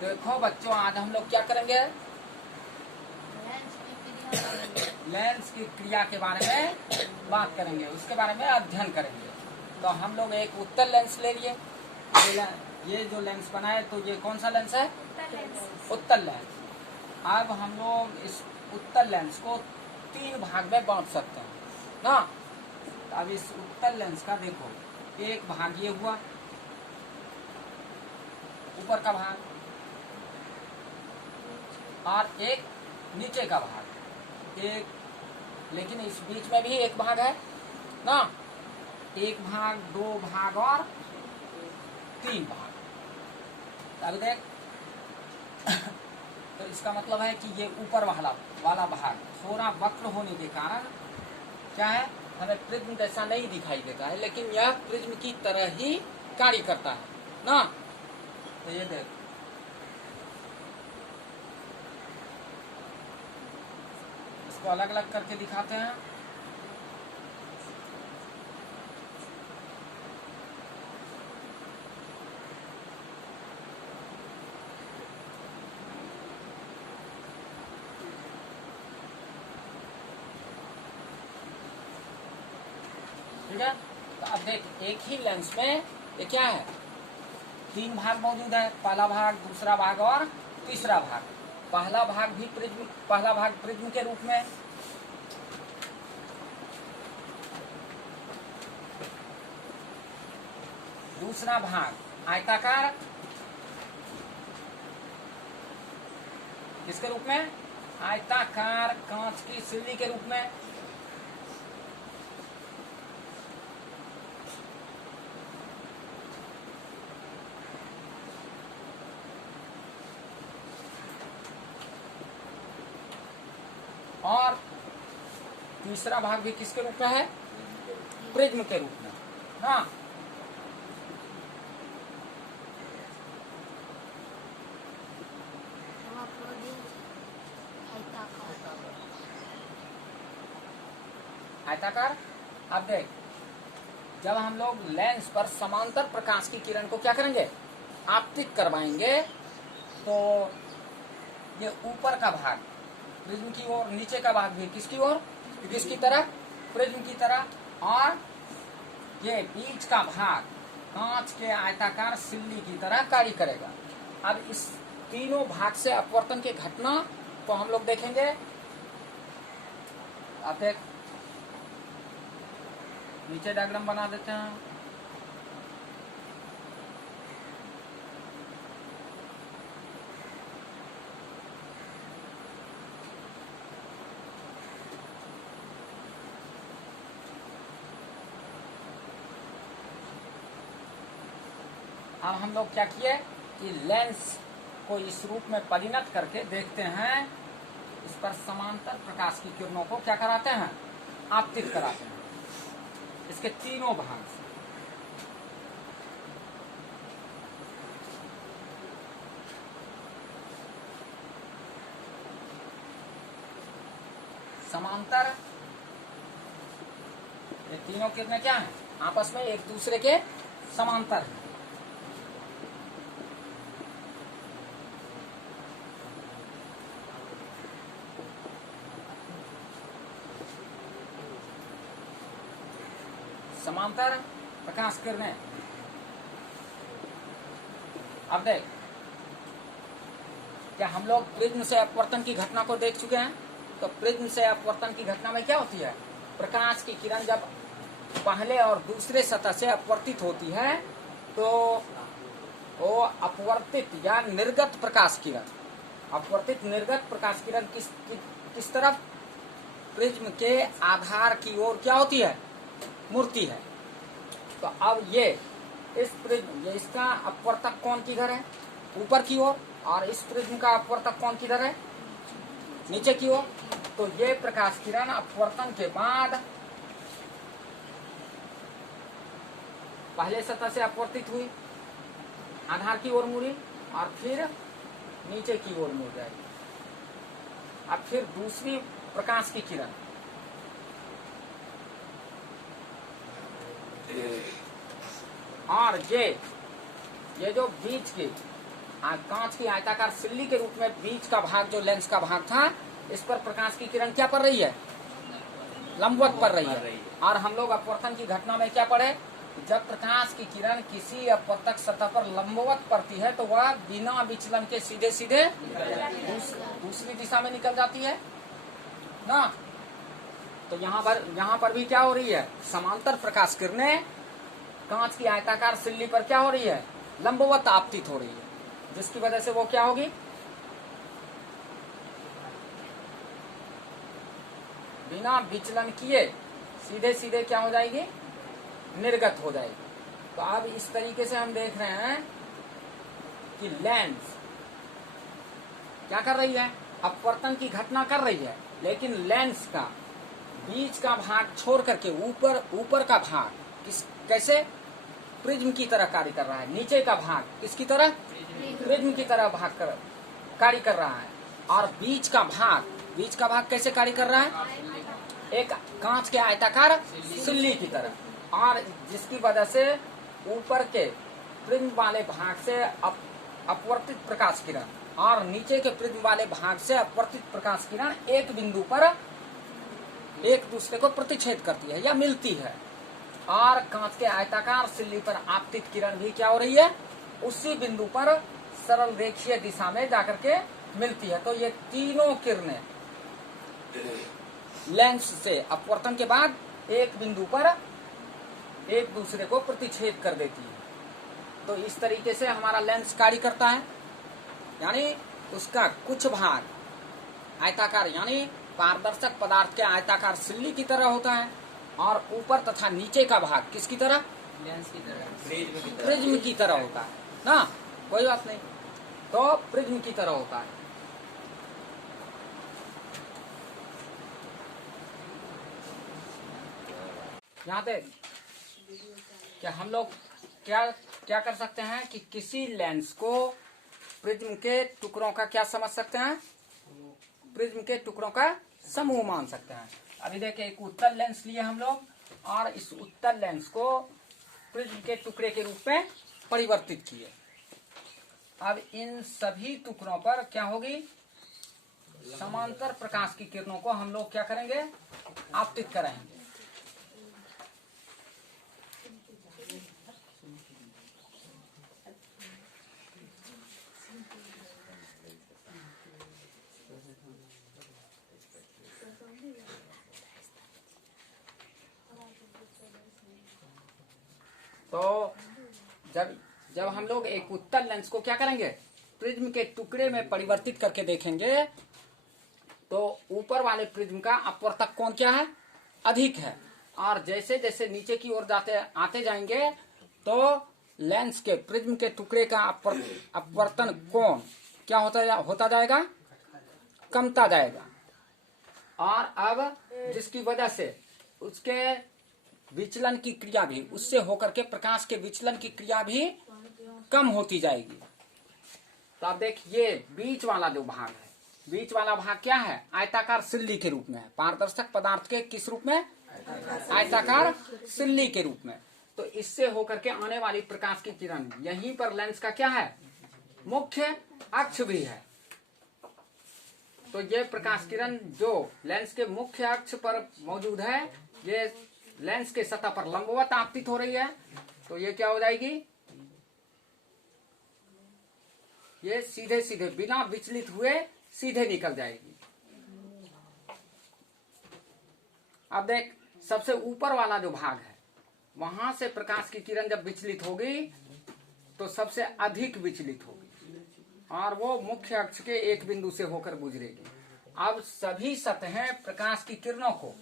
देखो बच्चों, आज हम लोग क्या करेंगे? लेंस की क्रिया के बारे में बात करेंगे, उसके बारे में अध्ययन करेंगे। तो हम लोग एक उत्तल लेंस ले लिए। ये जो लेंस बना है, तो ये कौन सा लेंस है? उत्तल लेंस। अब हम लोग इस उत्तल लेंस को 3 भाग में बांट सकते हैं ना। अब इस उत्तल लेंस का देखो, एक भाग ये हुआ ऊपर का भाग, और एक नीचे का भाग, एक, लेकिन इस बीच में भी एक भाग है ना। एक भाग, 2 भाग और 3 भाग। अब देख तो इसका मतलब है कि ये ऊपर वाला भाग थोड़ा वक्र होने के कारण क्या है, हमें प्रिज्म जैसा नहीं दिखाई देता है, लेकिन यह प्रिज्म की तरह ही कार्य करता है ना। तो ये देख, इसको अलग अलग करके दिखाते हैं। ठीक है, तो अब देख, एक ही लेंस में ये क्या है, 3 भाग मौजूद है। पहला भाग, दूसरा भाग और तीसरा भाग। पहला भाग प्रिज्म के रूप में, दूसरा भाग आयताकार किसके रूप में? आयताकार कांच की सिल्ली के रूप में। और तीसरा भाग भी किसके रूप में है? प्रिज्म के रूप में ना। आयताकार। अब देख, जब हम लोग लेंस पर समांतर प्रकाश की किरण को क्या करेंगे, आपतित करवाएंगे, तो ये ऊपर का भाग प्रिज्म की ओर, नीचे का भाग भी किसकी ओर? किसकी तरह? प्रिज्म की तरह। और ये बीच का भाग कांच के आयताकार सिल्ली की तरह कार्य करेगा। अब इस तीनों भाग से अपवर्तन की घटना को हम लोग देखेंगे। आप देख, नीचे डायग्राम बना देते हैं। अब हम लोग क्या किए कि लेंस को इस रूप में परिणत करके देखते हैं, इस पर समांतर प्रकाश की किरणों को क्या कराते हैं, आपतित कराते हैं इसके तीनों भाग से। समांतर, ये तीनों किरणें क्या हैं, आपस में एक दूसरे के समांतर हैं। समांतर प्रकाश किरणें। अब देख, क्या हम लोग प्रिज्म से अपवर्तन की घटना को देख चुके हैं? तो प्रिज्म से अपवर्तन की घटना में क्या होती है, प्रकाश की किरण जब पहले और दूसरे सतह से अपवर्तित होती है, तो वो अपवर्तित या निर्गत प्रकाश किरण, अपवर्तित निर्गत प्रकाश किरण किस तरफ? प्रिज्म के आधार की ओर क्या होती है, मूर्ति है। तो अब ये इस प्रिज्म, ये इसका अपवर्तक कोण किधर है? ऊपर की ओर। और इस प्रिज्म का अपवर्तक कोण किधर है? नीचे की ओर। तो ये प्रकाश किरण अपवर्तन के बाद पहले सतह से अपवर्तित हुई, आधार की ओर मुड़ी, और फिर नीचे की ओर मुड़ जाएगी। अब फिर दूसरी प्रकाश की किरण और ये जो बीच की कांच की आयताकार सिल्ली के रूप में बीच का भाग जो लेंस का भाग था, इस पर प्रकाश की किरण क्या पड़ रही है? लंबवत पड़ रही है। और हम लोग अपवर्तन की घटना में क्या पढ़े? जब प्रकाश की किरण किसी अपवर्तक सतह पर लंबवत पड़ती है तो वह बिना विचलन के सीधे सीधे दूसरी दिशा में निकल जाती है ना। तो यहाँ पर भी क्या हो रही है? समांतर प्रकाश किरणें कांच की आयताकार सिल्ली पर क्या हो रही है? लंबवत आपतित हो रही है, जिसकी वजह से वो क्या होगी? बिना विचलन किए सीधे सीधे क्या हो जाएगी? निर्गत हो जाएगी। तो अब इस तरीके से हम देख रहे हैं कि लेंस क्या कर रही है? अपवर्तन की घटना कर रही है, लेकिन लेंस का बीच का भाग छोड़ करके ऊपर का भाग कैसे प्रिज्म की तरह कार्य कर रहा है। नीचे का भाग किसकी तरह? प्रिज्म की तरह कार्य कर रहा है। और बीच का भाग कैसे कार्य कर रहा है? एक कांच के आयताकार सिल्ली की तरह, और जिसकी वजह से ऊपर के प्रिज्म वाले भाग से अपवर्तित प्रकाश किरण और नीचे के प्रिज्म वाले भाग से अपवर्तित प्रकाश किरण एक बिंदु पर एक दूसरे को प्रतिच्छेद करती है या मिलती है। और कांच के आयताकार सिल्ली पर आपतित किरण भी क्या हो रही है? उसी बिंदु पर सरल रेखीय दिशा में जाकर के मिलती है। तो ये तीनों किरणें लेंस से अपवर्तन के बाद एक बिंदु पर एक दूसरे को प्रतिच्छेद कर देती है। तो इस तरीके से हमारा लेंस कार्य करता है, यानी उसका कुछ भाग आयताकार यानी पारदर्शक पदार्थ के आयताकार सिल्ली की तरह होता है, और ऊपर तथा नीचे का भाग किसकी तरह? लेंस की तरह, प्रिज्म की तरह होता है ना। कोई बात नहीं, तो प्रिज्म की तरह होता है। यहाँ पे क्या हम लोग क्या कर सकते हैं कि किसी लेंस को प्रिज्म के टुकड़ों का क्या समझ सकते हैं? प्रिज्म के टुकड़ों का समूह मान सकते हैं। अभी देखिए, एक उत्तल लेंस लिए हम लोग, और इस उत्तल लेंस को प्रिज्म के टुकड़े के रूप में परिवर्तित किए। अब इन सभी टुकड़ों पर क्या होगी? समांतर प्रकाश की किरणों को हम लोग क्या करेंगे? आपतित करेंगे। तो जब हम लोग एक उत्तल लेंस को क्या करेंगे? प्रिज्म के टुकड़े में परिवर्तित करके देखेंगे, तो ऊपर वाले प्रिज्म का अपवर्तक कोण क्या है? अधिक है। और जैसे जैसे नीचे की ओर आते जाएंगे, तो लेंस के प्रिज्म के टुकड़े का अपवर्तन कोण क्या होता जाएगा? कमता जाएगा। और अब जिसकी वजह से उसके विचलन की क्रिया भी, उससे होकर के प्रकाश के विचलन की क्रिया भी कम होती जाएगी। तो आप देखिए, बीच वाला जो भाग है, बीच वाला भाग क्या है? आयताकार सिल्ली के रूप में है। पारदर्शक पदार्थ के किस रूप में? आयताकार सिल्ली के रूप में। तो इससे होकर के आने वाली प्रकाश की किरण, यहीं पर लेंस का क्या है? मुख्य अक्ष भी है। तो ये प्रकाश किरण जो लेंस के मुख्य अक्ष पर मौजूद है, ये लेंस के सतह पर लंबवत आपतित हो रही है। तो ये क्या हो जाएगी? ये सीधे सीधे बिना विचलित हुए सीधे निकल जाएगी। अब देख, सबसे ऊपर वाला जो भाग है, वहां से प्रकाश की किरण जब विचलित होगी तो सबसे अधिक विचलित होगी, और वो मुख्य अक्ष के एक बिंदु से होकर गुजरेगी। अब सभी सतहें प्रकाश की किरणों को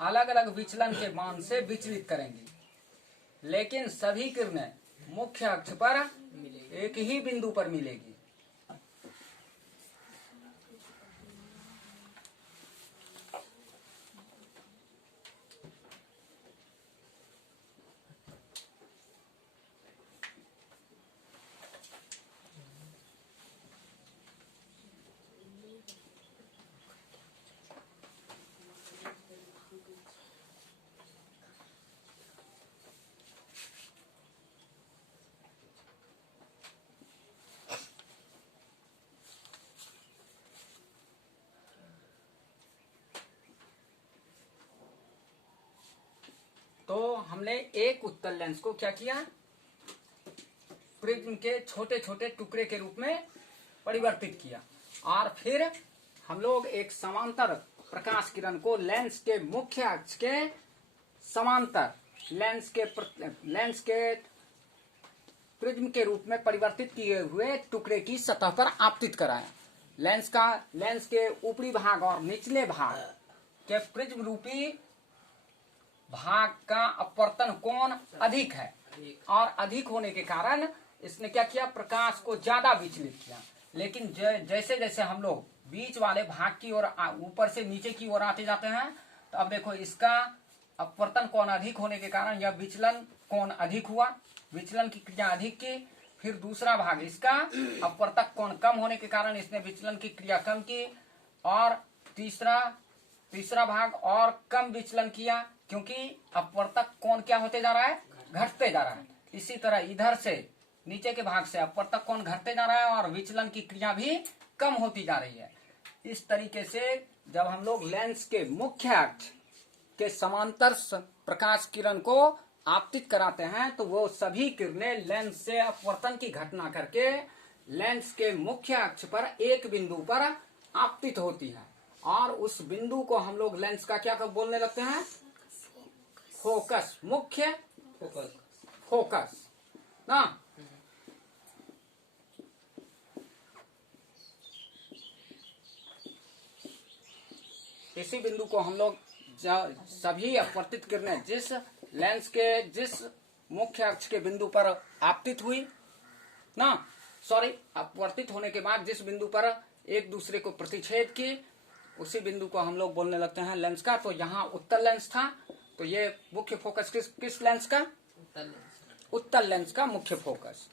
अलग अलग विचलन के मान से विचलित करेंगी, लेकिन सभी किरणें मुख्य अक्ष पर एक ही बिंदु पर मिलेगी। तो हमने एक उत्तल लेंस को क्या किया, प्रिज्म के छोटे छोटे टुकड़े के रूप में परिवर्तित किया, और फिर हम लोग एक समांतर प्रकाश किरण को लेंस के मुख्य अक्ष के समांतर लेंस के प्रिज्म के रूप में परिवर्तित किए हुए टुकड़े की सतह पर आपतित कराया। लेंस के ऊपरी भाग और निचले भाग के प्रिज्म रूपी भाग का अपवर्तन कोण अधिक है, और अधिक होने के कारण इसने क्या किया, प्रकाश को ज्यादा विचलित किया। लेकिन जैसे जैसे हम लोग बीच वाले भाग की ओर ऊपर से नीचे की ओर आते जाते हैं, तो अब देखो इसका अपवर्तन कोण अधिक होने के कारण यह विचलन कोण अधिक हुआ, विचलन की क्रिया अधिक की। फिर दूसरा भाग इसका अपवर्तक कोण कम होने के कारण इसने विचलन की क्रिया कम की, और तीसरा भाग और कम विचलन किया, क्योंकि अपवर्तक कोण क्या होते जा रहा है, घटते जा रहा है। इसी तरह इधर से नीचे के भाग से अपवर्तक कोण घटते जा रहा है और विचलन की क्रिया भी कम होती जा रही है। इस तरीके से जब हम लोग लेंस के मुख्य अक्ष के समांतर प्रकाश किरण को आपतित कराते हैं, तो वो सभी किरणें लेंस से अपवर्तन की घटना करके लेंस के मुख्य अक्ष पर एक बिंदु पर आपतित होती है, और उस बिंदु को हम लोग लेंस का क्या बोलने लगते हैं, फोकस, मुख्य फोकस ना। इसी बिंदु को हम लोग सभी अपवर्तित किरणें जिस लेंस के जिस मुख्य अक्ष के बिंदु पर आपतित हुई ना, अपवर्तित होने के बाद जिस बिंदु पर एक दूसरे को प्रतिच्छेद की, उसी बिंदु को हम लोग बोलने लगते हैं लेंस का। तो यहाँ उत्तल लेंस था, तो ये मुख्य फोकस किस लेंस का, उत्तल लेंस का मुख्य फोकस।